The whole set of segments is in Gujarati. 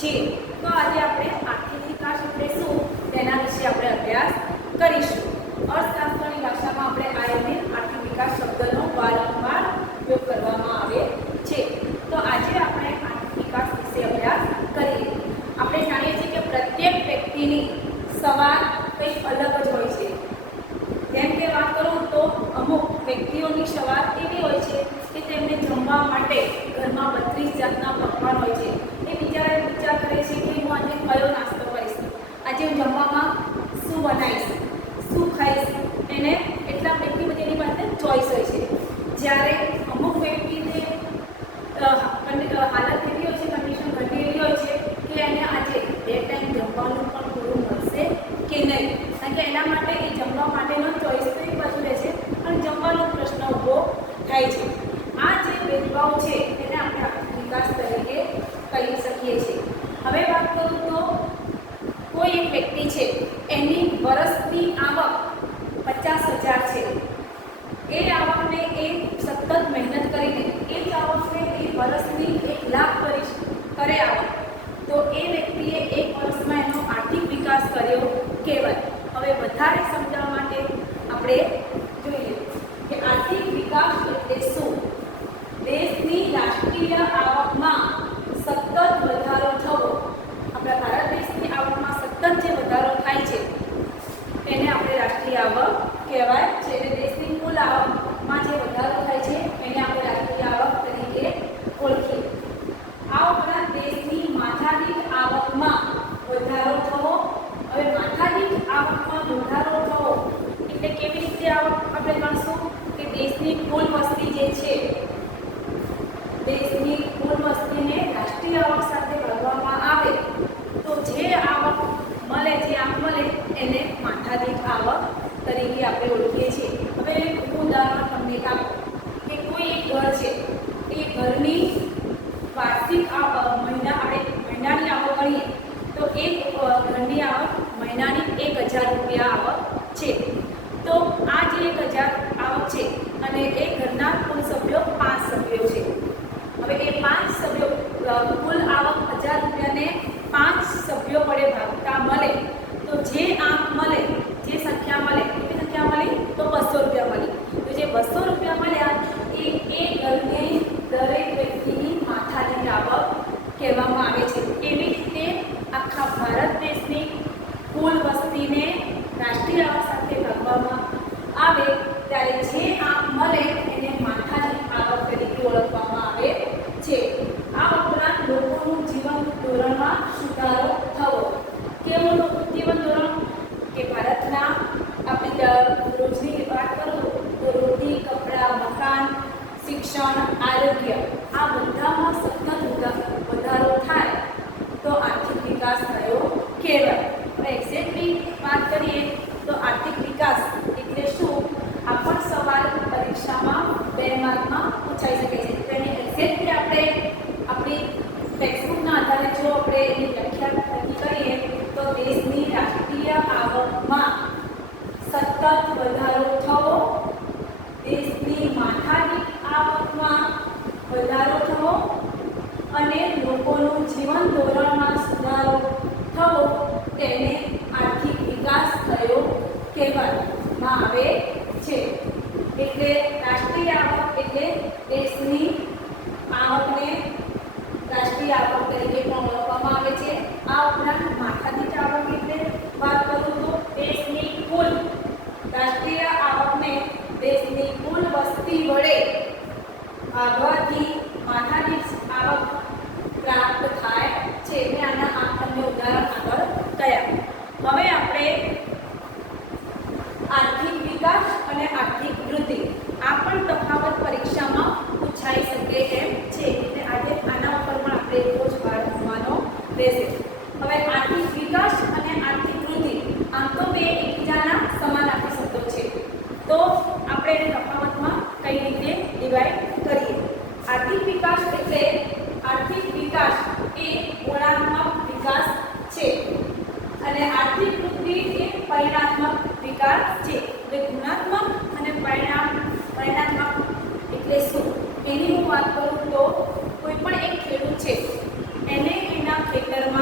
છીએ। તો આજે આપણે આર્થિક વિકાસ એટલે શું તેના વિશે આપણે અભ્યાસ કરીશું। અર્થશાસ્ત્રની ભાષામાં આપણે આને આર્થિક વિકાસ શબ્દનો વારંવાર ઉપયોગ કરવામાં આવે છે। તો આજે આપણે આર્થિક વિકાસ વિશે અભ્યાસ કરીએ। આપણે જાણીએ છીએ કે પ્રત્યેક વ્યક્તિની સવાર કંઈક અલગ જ હોય છે। જેમ કે વાત કરું તો અમુક વ્યક્તિઓની સવાર એવી હોય છે કે તેમને જમવા માટે ઘરમાં 32 જાતના પકવાન હોય છે। એ વિચાર કરે છે કે હું આજે કયો નાસ્તો કરીશ, આજે હું જમવામાં શું બનાવીશ, શું ખાઈશ, એને એટલા એટલી બધી એની પાસે ચોઈસ હોય છે। જ્યારે અમુક વ્યક્તિને હાલત એવી હોય છે, કન્ડિશન ઘટી એવી હોય છે કે એને આજે 2 ટાઈમ જમવાનું પણ પૂરું મળશે કે નહીં, કારણ કે એના માટે એ જમવા માટેનો ચોઈસ તો એક બાજુ રહે છે અને જમવાનો પ્રશ્ન ઊભો થાય છે। આ જે ભેદભાવ છે એને આપણે આર્થિક વિકાસ તરીકે કહી શકીએ છીએ। હવે વાત કરું તો કોઈ એક વ્યક્તિ છે, એની વર્ષની આવક 50,000 છે। એ આવકને એ સતત મહેનત કરીને એ જ આવકને એ વર્ષની 1 લાખ કરે આવક, તો એ વ્યક્તિએ 1 વર્ષમાં એનો આર્થિક વિકાસ કર્યો કહેવાય। હવે વધારે સમજાવવા માટે આપણે જોઈએ કે આર્થિક વિકાસ એટલે શું। દેશની રાષ્ટ્રીય આવકમાં સતત વધારો થવો। આપણા ભારત દેશની આવકમાં સતત જે વધારો થાય છે એને આપણે રાષ્ટ્રીય આવક કહેવાય છે। એટલે દેશની કુલ આવકમાં જે વધારો થાય છે એને આપણે રાષ્ટ્રીય આવક તરીકે ઓળખીએ। આ ઉપરાંત દેશની માથાદીઠ આવકમાં વધારો થવો। હવે માથાદીઠ આવકમાં વધારો થવો એટલે કેવી રીતે આવક આપણે ગણશું કે દેશની કુલ વસ્તી જે છે, દેશની કુલ વસ્તીને રાષ્ટ્રીય આવક સાથે ભાગવામાં આવે તો જે આવક મળે, જે આંક મળે એને માથાદીઠ આવક તરીકે આપણે ઓળખીએ છીએ। હવે એક ઉદાહરણ તમને આપો કે કોઈ એક ઘર છે, એ ઘરની વાર્ષિક મહિનાની આવક ગણીએ તો એક ઘરની આવક મહિનાની 1,000 રૂપિયા આવક છે। તો આ જે 1,000 આવક છે અને એ ઘરના કુલ સભ્યો 5 સભ્યો છે। હવે એ 5 સભ્યો કુલ આવક 1,000 રૂપિયાને 5 સભ્યો વડે ભાગતા મળે તો જે આંક મળે, જે સંખ્યા મળે, કેટલી સંખ્યા મળી તો 200 રૂપિયા મળી। તો જે 200 રૂપિયા મળ્યા એ ઘરની દરેક વ્યક્તિની માથાદીઠ આવક કહેવામાં આવે છે। એવી રીતે આખા ભારત દેશની કુલ વસ્તીને રાષ્ટ્રીય આવક સાથે ભાગવામાં આવે ત્યારે જે આંક મળે એને માથાદીઠ આવક તરીકે ઓળખવામાં આવે છે। આ ઉપરાંત લોકોનું જીવન ધોરણમાં સુધારો થવો। કેવું જીવન ધોરણ કે ભારતના આપણી રોજની વાત કરું તો રોટી, કપડાં, મકાન, શિક્ષણ, આરોગ્ય આ બધામાં સતત વધારો થાય તો આર્થિક વિકાસ થયો કહેવાય। હવે એક્ઝેક્ટલી વાત કરીએ તો આર્થિક વિકાસ એટલે શું આ પણ સવાલ પરીક્ષામાં 2 માર્કમાં પૂછાઈ શકે છે। તો એની એક્ઝેક્ટલી આપણે આપણી ટેક્સ્ટબુકના આધારે જો આપણે એની વ્યાખ્યા નક્કી કરીએ તો દેશની રાષ્ટ્રીય આવકમાં સતત વધારો થવો, દેશની માથાદીઠ આવકમાં વધારો થવો અને લોકોનું જીવન ધોરણમાં સુધારો થવો તેને આર્થિક વિકાસ થયો કહેવામાં આવે છે। એટલે રાષ્ટ્રીય આવક એટલે દેશની આવકને રાષ્ટ્રીય આવક તરીકે પણ ઓળખવામાં આવે છે। આ ઉપરાંત માથાદીઠ આવક એટલે વાત કરું તો દેશની કુલ રાષ્ટ્રીય આવકને દેશની કુલ વસ્તી વડે ભાગવાથી માથાદીઠ આવક પ્રાપ્ત થાય છે। મેં આના તમને ઉદાહરણ આગળ કયા। હવે આપણે આર્થિક વિકાસ અને આર્થિક વૃદ્ધિ આ પણ તફાવત પરીક્ષામાં પૂછાઈ શકે એમ છે। એટલે આજે આના ઉપર પણ આપણે રોજ ભાર મૂકવાનો રહેશે। હવે આર્થિક વિકાસ અને આર્થિક વૃદ્ધિ આમ તો બે એકબીજાના સમાનાર્થી શબ્દો છે, તો આપણે એને તફાવતમાં કઈ રીતે ડિવાઈડ કરીએ। આર્થિક વિકાસ એટલે આર્થિક વિકાસ એ ગુણાત્મક વિકાસ છે અને આર્થિક વૃદ્ધિ એ પરિણાત્મક વિકાસ છે। એટલે ગુણાત્મક અને પરિણાત્મક એટલે શું એની હું વાત કરું તો કોઈ પણ એક ખેડૂત છે એને એના ખેતરમાં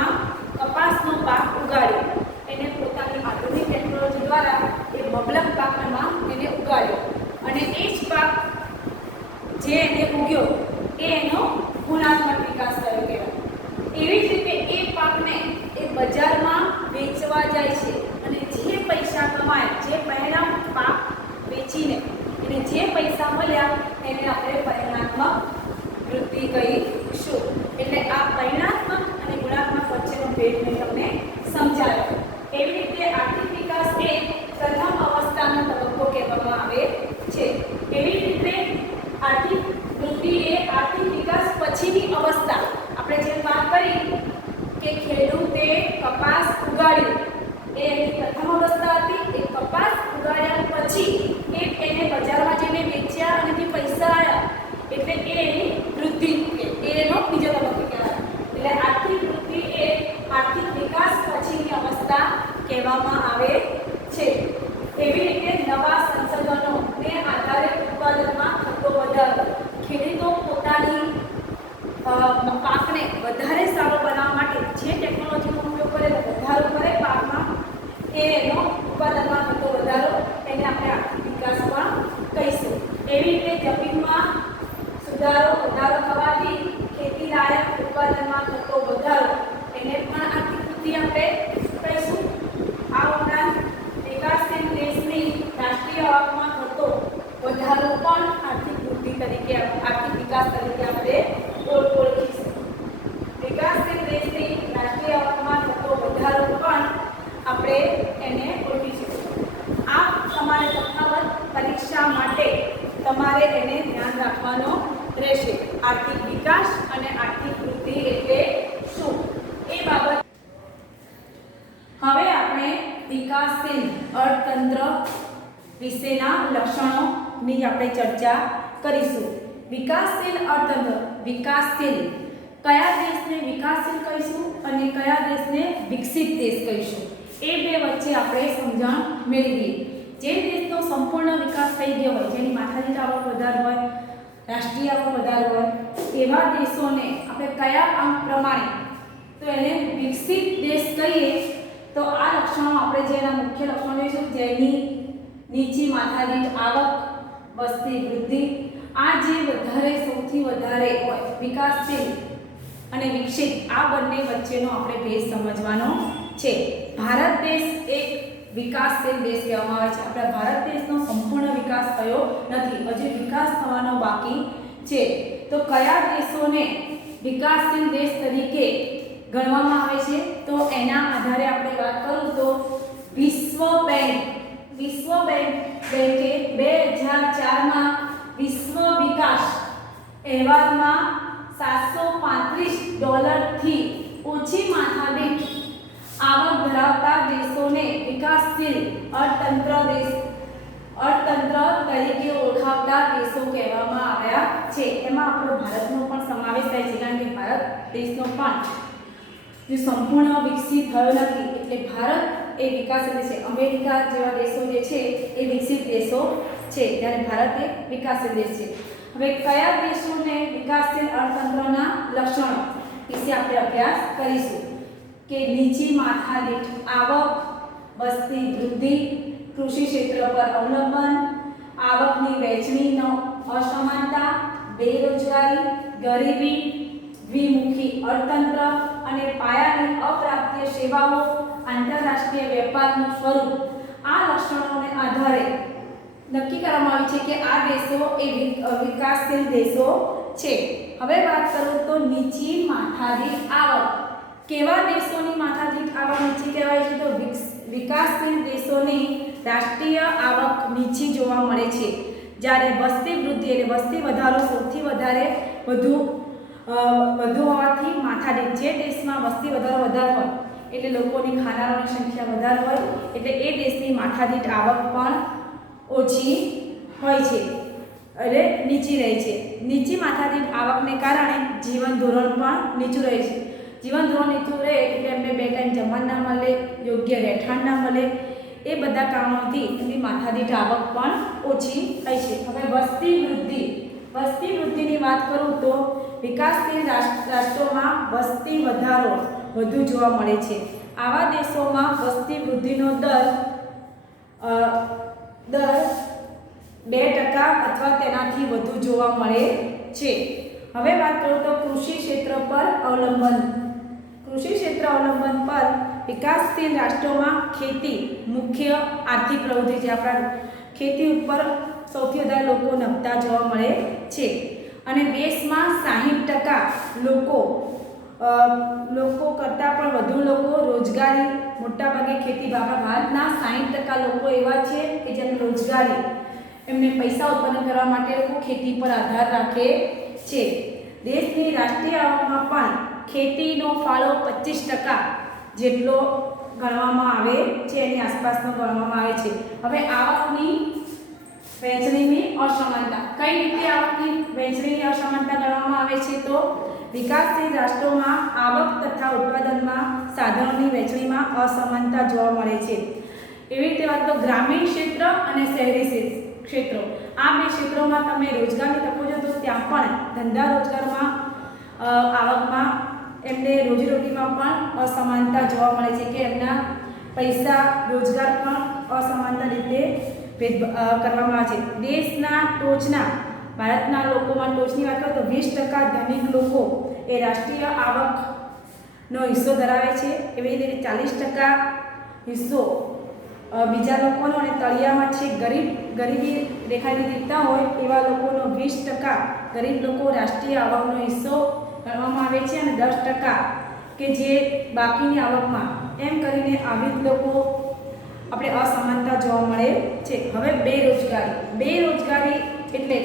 જે એને ઉગ્યો એ એનો ગુણાત્મક વિકાસ થયો કહેવાય. એવી જ રીતે એ પાકને એ બજારમાં વેચવા જાય છે અને જે પૈસા કમાય, જે પહેલા પાક વેચીને એને જે પૈસા મળ્યા એને આપણે પરિણાત્મક વૃદ્ધિ કહીશું. એટલે આ પરિણાત્મક અને ગુણાત્મક વચ્ચેનો ભેદ મેં તમને સમજાવ્યો. એવી રીતે આર્થિક વિકાસ એ પ્રથમ અવસ્થાનો તબક્કો કહેવામાં આવે છે. એવી રીતે આર્થિક વૃદ્ધિ એ આર્થિક વિકાસ પછીની અવસ્થા. આપણે જેમ વાત કરી કે ખેડૂતે કપાસ ઉગાડ્યો એ એની પ્રથમ અવસ્થા હતી. એ કપાસ ઉગાડ્યા પછી એને બજારમાં જઈને વેચ્યા અને તે પૈસા આવ્યા એટલે એ એની વૃદ્ધિ, એનો બીજો તબક્કો કહેવાય. એટલે આર્થિક વૃદ્ધિ એ આર્થિક વિકાસ પછીની અવસ્થા કહેવામાં આવે છે. એવી રીતે નવા સંશોધનોને આધારે ઉત્પાદનમાં થતો વધારો. ખેડૂતો પોતાની પાકને વધારે સારો બનાવવા માટે જે ટેકનોલોજીનો ઉપયોગ કરે, વધારો કરે પાકમાં, એનો ઉત્પાદનમાં થતો વધારો એને આપણે આર્થિક વિકાસ પણ કહીશું. એવી રીતે જમીનમાં વધારો થવાથી ખેતી લાયક ઉત્પાદનમાં થતો વધારો એને પણ આર્થિક વૃદ્ધિ આપણે કહીશું. આ ઉપરાંત વિકાસશીલ દેશની રાષ્ટ્રીય આવકમાં થતો વધારો પણ આર્થિક વૃદ્ધિ તરીકે, આર્થિક વિકાસ તરીકે આપણે ઓળખીશું. વિકાસશીલ દેશની રાષ્ટ્રીય આવકમાં થતો વધારો પણ આપણે એને ઓળખીશું. આ તમારે તફાવત પરીક્ષા માટે તમારે એને ધ્યાન રાખવાનો રહેશે. આર્થિક વિકાસ અને આર્થિક વૃદ્ધિ એટલે શું એ બાબત. હવે આપણે વિકાસશીલ અર્થતંત્ર વિશેના લક્ષણોની આપણે ચર્ચા કરીશું. વિકાસશીલ અર્થતંત્ર, વિકાસશીલ કયા દેશને વિકાસશીલ કહીશું અને કયા દેશને વિકસિત દેશ કહીશું એ બે વચ્ચે આપણે સમજણ મેળવીએ. જે દેશનો સંપૂર્ણ વિકાસ થઈ ગયો હોય, જેની માથાદીઠ આવક વધારે હોય, રાષ્ટ્રીય આવક વધારે હોય, એવા દેશોને આપણે કયા અંક પ્રમાણે તો એને વિકસિત દેશ કહીએ. તો આ લક્ષણો આપણે જેના મુખ્ય લક્ષણો લઈશું, જેની નીચી માથાદીઠ આવક, વસ્તી વૃદ્ધિ, આ જે વધારે સૌથી વધારે હોય વિકાસશીલ અને વિકસિત, આ બંને વચ્ચેનો આપણે ભેદ સમજવાનો છે. ભારત દેશ એક વિકાસશીલ દેશ કહેવામાં આવે છે. આપણા ભારત દેશનો સંપૂર્ણ વિકાસ થયો નથી, હજી વિકાસ થવાનો બાકી છે. તો કયા દેશોને વિકાસશીલ દેશ તરીકે ગણવામાં આવે છે? તો એના આધારે આપણે વાત કરું તો વિશ્વ બેંકે 2004માં વિશ્વ વિકાસ અહેવાલમાં $735 થી ઓછી માથાદીઠ આવક ધરાવતા દેશોને વિકાસશીલ અર્થતંત્ર તરીકે ઓળખાવતા દેશો કહેવામાં આવ્યા છે. એમાં આપણો ભારતનો પણ સમાવેશ થાય છે, કારણ કે ભારત દેશનો પણ જે સંપૂર્ણ વિકસિત થયો નથી, એટલે ભારત એ વિકાસશીલ દેશ છે. અમેરિકા જેવા દેશો જે છે એ વિકસિત દેશો છે, જ્યારે ભારત એક વિકાસશીલ દેશ છે. હવે કયા દેશોને વિકાસશીલ અર્થતંત્રના લક્ષણો વિશે આપણે અભ્યાસ કરીશું કે નીચી માથાદીઠ આવક, વસ્તી વૃદ્ધિ, કૃષિ ક્ષેત્ર પર અવલંબન, આવકની વહેંચણીનો અસમાનતા, બેરોજગારી, ગરીબી, દ્વિમુખી અર્થતંત્ર અને પાયાની અપ્રાપ્ય સેવાઓ, આંતરરાષ્ટ્રીય વેપારનું સ્વરૂપ. આ લક્ષણોને આધારે નક્કી કરવામાં આવ્યું છે કે આ દેશો એ વિકાસશીલ દેશો છે. હવે વાત કરું તો નીચી માથાદીઠ આવક. કેવા દેશોની માથાદીઠ આવક નીચી કહેવાય છે? તો વિકાસશીલ દેશોની રાષ્ટ્રીય આવક નીચી જોવા મળે છે, જ્યારે વસ્તી વૃદ્ધિ એટલે વસ્તી વધારો સૌથી વધુ હોવાથી માથાદીઠ, જે દેશમાં વસ્તી વધારે હોય એટલે લોકોની ખાનારાઓની સંખ્યા વધારે હોય એટલે એ દેશની માથાદીઠ આવક પણ ઓછી હોય છે, એટલે નીચી રહે છે. નીચી માથાદીઠ આવકને કારણે જીવન ધોરણ પણ નીચું રહે છે. જીવન ધોરણ નીચું રહે એટલે એમને 2 ટાઈમ જમવાનું ના મળે, યોગ્ય રહેઠાણ ના મળે, એ બધા કારણોથી એમની માથાદીઠ આવક પણ ઓછી થઈ છે. હવે વસ્તી વૃદ્ધિની વાત કરું તો વિકાસશીલ રાષ્ટ્રોમાં વસ્તી વધારો વધુ જોવા મળે છે. આવા દેશોમાં વસ્તી વૃદ્ધિનો દર 2% અથવા તેનાથી વધુ જોવા મળે છે. હવે વાત કરું તો કૃષિ ક્ષેત્ર પર અવલંબન. કૃષિ ક્ષેત્ર અવલંબન પર વિકાસશીલ રાષ્ટ્રોમાં ખેતી મુખ્ય આર્થિક પ્રવૃત્તિ છે. આપણા ખેતી ઉપર સૌથી વધારે લોકો નભતા જોવા મળે છે અને દેશમાં 60% લોકો કરતાં પણ વધુ લોકો રોજગારી મોટાભાગે ખેતી. આપણા ભારતના 60% લોકો એવા છે કે જેમને રોજગારી એમને પૈસા ઉત્પન્ન કરવા માટે લોકો ખેતી પર આધાર રાખે છે. દેશની રાષ્ટ્રીય આવકમાં પણ ખેતીનો ફાળો 25% જેટલો ગણવામાં આવે છે, એની આસપાસનો ગણવામાં આવે છે. હવે આવકની વહેંચણીની અસમાનતા. કઈ રીતે આવકની વહેંચણીની અસમાનતા ગણવામાં આવે છે? તો વિકાસશીલ રાષ્ટ્રોમાં આવક તથા ઉત્પાદનમાં સાધનોની વહેંચણીમાં અસમાનતા જોવા મળે છે. એવી રીતે વાત તો ગ્રામીણ ક્ષેત્ર અને શહેરી ક્ષેત્રો, આ બે ક્ષેત્રોમાં તમે રોજગારની તકો જો તો ત્યાં પણ ધંધા રોજગારમાં આવકમાં એમને રોજીરોટીમાં પણ અસમાનતા જોવા મળે છે કે એમના પૈસા રોજગાર પણ અસમાનતા રીતે કરવામાં આવે છે. દેશના ટોચના ભારતના લોકોમાં ટોચની વાત કરું તો 20% ધનિક લોકો એ રાષ્ટ્રીય આવકનો હિસ્સો ધરાવે છે. એવી રીતે 40% હિસ્સો બીજા લોકોનો અને તળિયામાં છે ગરીબી રેખાની દીકતા હોય એવા લોકોનો 20% ગરીબ લોકો રાષ્ટ્રીય આવકનો હિસ્સો ગણવામાં આવે છે અને 10% કે જે બાકીની આવકમાં એમ કરીને આવી લોકો આપણે અસમાનતા જોવા મળે છે. હવે બેરોજગારી એટલે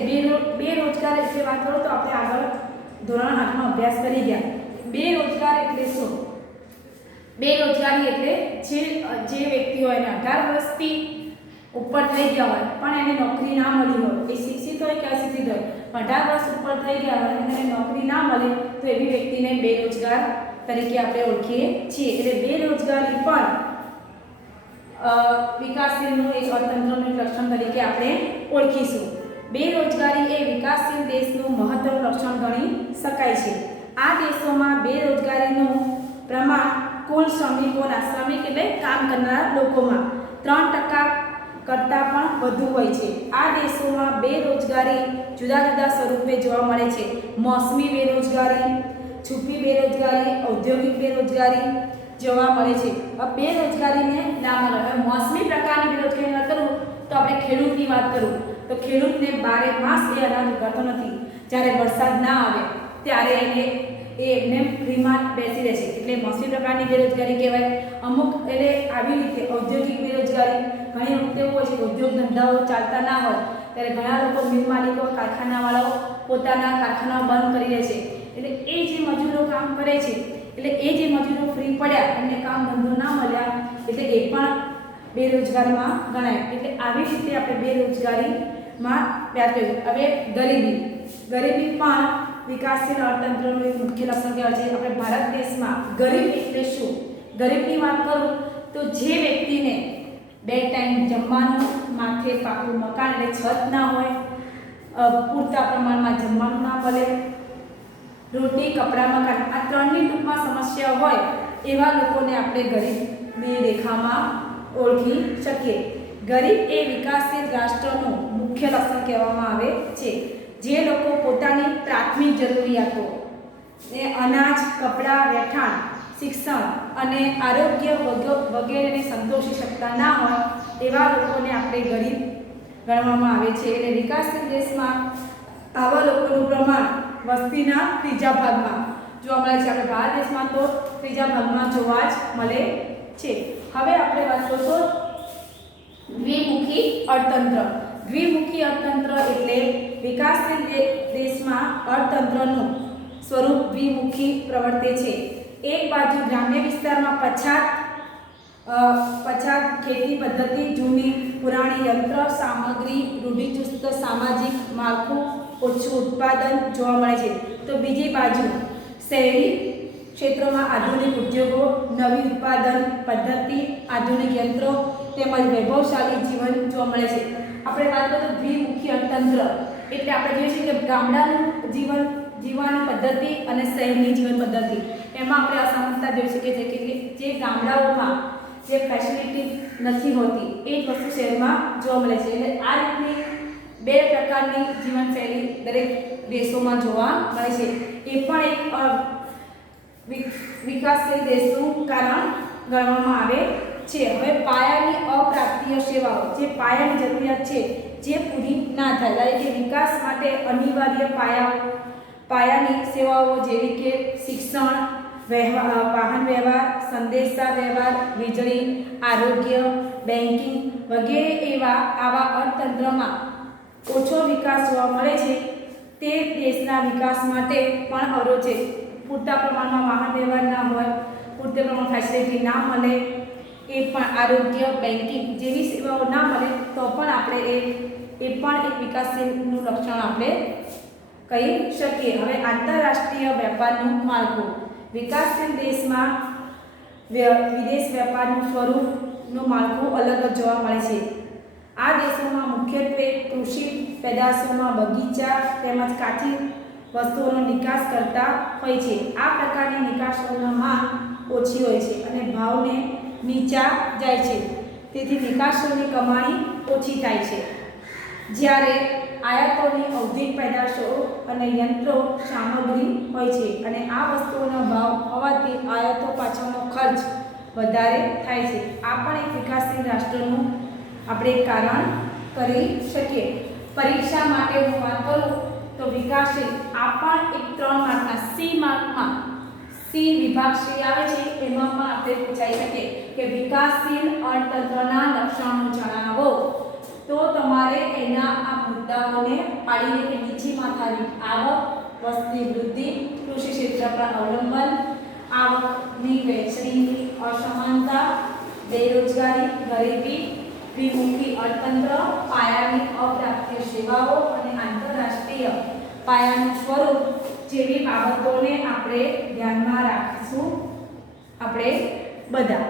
બેરોજગાર વિશે વાત કરો તો આપણે આગળ ધોરણ 8માં અભ્યાસ કરી ગયા. બેરોજગાર એટલે શું? બેરોજગારી એટલે જે વ્યક્તિઓ એને 18 વર્ષથી ઉપર થઈ ગયા હોય પણ એને નોકરી ના મળી હોય, એ શિક્ષિત હોય કે અશિક્ષિત હોય, 18 વર્ષ ઉપર થઈ ગયા હોય અને એને નોકરી ના મળે તો એવી વ્યક્તિને બેરોજગાર તરીકે આપણે ઓળખીએ છીએ. એટલે બેરોજગારી પણ વિકાસશીલનું એક અર્થતંત્રનું લક્ષણ તરીકે આપણે ઓળખીશું. બેરોજગારી એ વિકાસશીલ દેશનું મહત્વનું લક્ષણ ગણી શકાય છે. આ દેશોમાં બેરોજગારીનું પ્રમાણ કુલ શ્રમિકોના, શ્રમિક એટલે કામ કરનાર લોકોમાં 3% કરતાં પણ વધુ હોય છે. આ દેશોમાં બેરોજગારી જુદા જુદા સ્વરૂપે જોવા મળે છે. મોસમી બેરોજગારી, છુપી બેરોજગારી, ઔદ્યોગિક બેરોજગારી જોવા મળે છે. બેરોજગારીને નામ અલગ. મોસમી પ્રકારની બેરોજગારીની વાત કરું તો આપણે ખેડૂતની વાત કરું તો ખેડૂતને 12 માસ એ અનાજ ઉગાડતો નથી. જ્યારે વરસાદ ના આવે ત્યારે એમને ફ્રીમાં બેસી રહેશે એટલે મોસમી પ્રકારની બેરોજગારી કહેવાય. અમુક એટલે આવી રીતે ઔદ્યોગિક બેરોજગારી ઘણી વખતે એવું હોય છે કે ઉદ્યોગ ધંધાઓ ચાલતા ના હોય ત્યારે ઘણા લોકો મિલ માલિકો, કારખાનાવાળાઓ પોતાના કારખાનાઓ બંધ કરી દે છે. એટલે એ જે મજૂરો કામ કરે છે એટલે એ જે મજૂરો ફ્રી પડ્યા એમને કામ ધંધો ના મળ્યા એટલે એ પણ બેરોજગારમાં ગણાય. એટલે આવી રીતે આપણે બેરોજગારીમાં વાત કરીશું. હવે ગરીબી પણ વિકાસશીલ અર્થતંત્રનું એક મુખ્ય લક્ષણ કહેવાય છે. આપણે ભારત દેશમાં ગરીબ એટલે શું? ગરીબની વાત કરું તો જે વ્યક્તિને 2 ટાઈમ જમવાનું, માથે પાકું મકાન એટલે છત ના હોય, પૂરતા પ્રમાણમાં જમવાનું ના મળે, રોટી, કપડાં, મકાન આ ત્રણની ટૂંકમાં સમસ્યા હોય એવા લોકોને આપણે ગરીબની રેખામાં ઓળખી શકીએ. ગરીબ એ વિકાસશીલ રાષ્ટ્રનું મુખ્ય લક્ષણ કહેવામાં આવે છે. જે લોકો પોતાની પ્રાથમિક જરૂરિયાતો અનાજ, કપડાં, રહેઠાણ, શિક્ષણ અને આરોગ્ય વગેરેને સંતોષી શકતા ના હોય એવા લોકોને આપણે ગરીબ ગણવામાં આવે છે. એટલે વિકાસશીલ દેશમાં આવા લોકોનું પ્રમાણ વસ્તીના 3જા ભાગમાં જોવા મળે છે. આપણે ભારત દેશમાં તો 3જા ભાગમાં જોવા જ મળે છે. હવે આપણે વાત કરીશું દ્વિમુખી અર્થતંત્ર. દ્વિમુખી અર્થતંત્ર એટલે વિકાસશીલ દેશમાં અર્થતંત્રનું સ્વરૂપ દ્વિમુખી પ્રવર્તે છે. એક બાજુ ગ્રામ્ય વિસ્તારમાં પછાત ખેતી પદ્ધતિ, જૂની પુરાણી યંત્ર સામગ્રી, રૂઢિચુસ્ત સામાજિક માળખું, ઓછું ઉત્પાદન જોવા મળે છે. તો બીજી બાજુ શહેરી ક્ષેત્રોમાં આધુનિક ઉદ્યોગો, નવી ઉત્પાદન પદ્ધતિ, આધુનિક યંત્રો તેમજ વૈભવશાળી જીવન જોવા મળે છે. આપણે વાત કરીએ તો દ્વિમુખી અર્થતંત્ર એટલે આપણે જોઈએ છીએ કે ગામડાનું જીવવાની પદ્ધતિ અને શહેરની જીવન પદ્ધતિ એમાં આપણે અસમાનતા જોઈ શકીએ છીએ કે જે ગામડાઓમાં જે ફેસિલિટી નથી હોતી એ જ વસ્તુ શહેરમાં જોવા મળે છે. એટલે આ રીતની બે પ્રકારની જીવનશૈલી દરેક દેશોમાં જોવા મળે છે. એ પણ એક વિકાસશીલ દેશનું કારણ ગણવામાં આવે છે. હવે પાયાની અપ્રાપ્તિય સેવાઓ, જે પાયાની જરૂરિયાત છે જે પૂરી ના થાય, એટલે કે વિકાસ માટે અનિવાર્ય પાયાની સેવાઓ જેવી કે શિક્ષણ, વાહન વ્યવહાર, સંદેશા વ્યવહાર, વીજળી, આરોગ્ય, બેન્કિંગ વગેરે આવા અર્થતંત્રમાં ઓછો વિકાસ જોવા મળે છે. તે દેશના વિકાસ માટે પણ અવરોધ છે. પૂરતા પ્રમાણમાં વાહન વ્યવહાર ના હોય, પૂરતા પ્રમાણમાં ફેસિલિટી ના મળે, એ પણ આરોગ્ય, બેન્કિંગ જેવી સેવાઓ ના મળે તો પણ આપણે એ પણ એક વિકાસશીલનું લક્ષણ આપણે કહી શકીએ. હવે આંતરરાષ્ટ્રીય વેપારનું માળખું. વિકાસશીલ દેશમાં વિદેશ વેપારનું સ્વરૂપનું માળખું અલગ જ જોવા મળે છે. આ દેશોમાં મુખ્યત્વે કૃષિ પેદાશોમાં બગીચા તેમજ કાચી વસ્તુઓનો નિકાસ કરતા હોય છે. આ પ્રકારની નિકાસોની માંગ ઓછી હોય છે અને ભાવને નીચા જાય છે. તેથી નિકાસોની કમાણી ઓછી થાય છે. જ્યારે આયાતોની ઔદ્યોગિક પેદાશો અને યંત્રો સામગ્રી હોય છે અને આ વસ્તુઓનો ભાવ હોવાથી આયાતો પાછળનો ખર્ચ વધારે થાય છે. આ પણ એક વિકાસશીલ રાષ્ટ્રનું આપણે કારણ કરી શકીએ. પરીક્ષા માટે હું વાત કરું તો વિકાસશીલ આ પણ એક 3 માર્કના સી માર્કમાં સી વિભાગ શ્રી આવે છે, એમાં પણ આપણે પૂછાઈ શકે કે વિકાસશીલ અર્થતંત્રના લક્ષણો જણાવો. તો તમારે એના આ મુદ્દાઓને પાડીને કે નીચી માથાની આવક, વસ્તી વૃદ્ધિ, કૃષિ ક્ષેત્ર પર અવલંબન, આવકની વહેંચણીની અસમાનતા, બેરોજગારી, ગરીબી, દ્વિમુખી અર્થતંત્ર, પાયાની અપ્રાપ્ય સેવાઓ અને આંતરરાષ્ટ્રીય પાયાનું સ્વરૂપ જેવી બાબતોને આપણે ધ્યાનમાં રાખીશું આપણે બધા.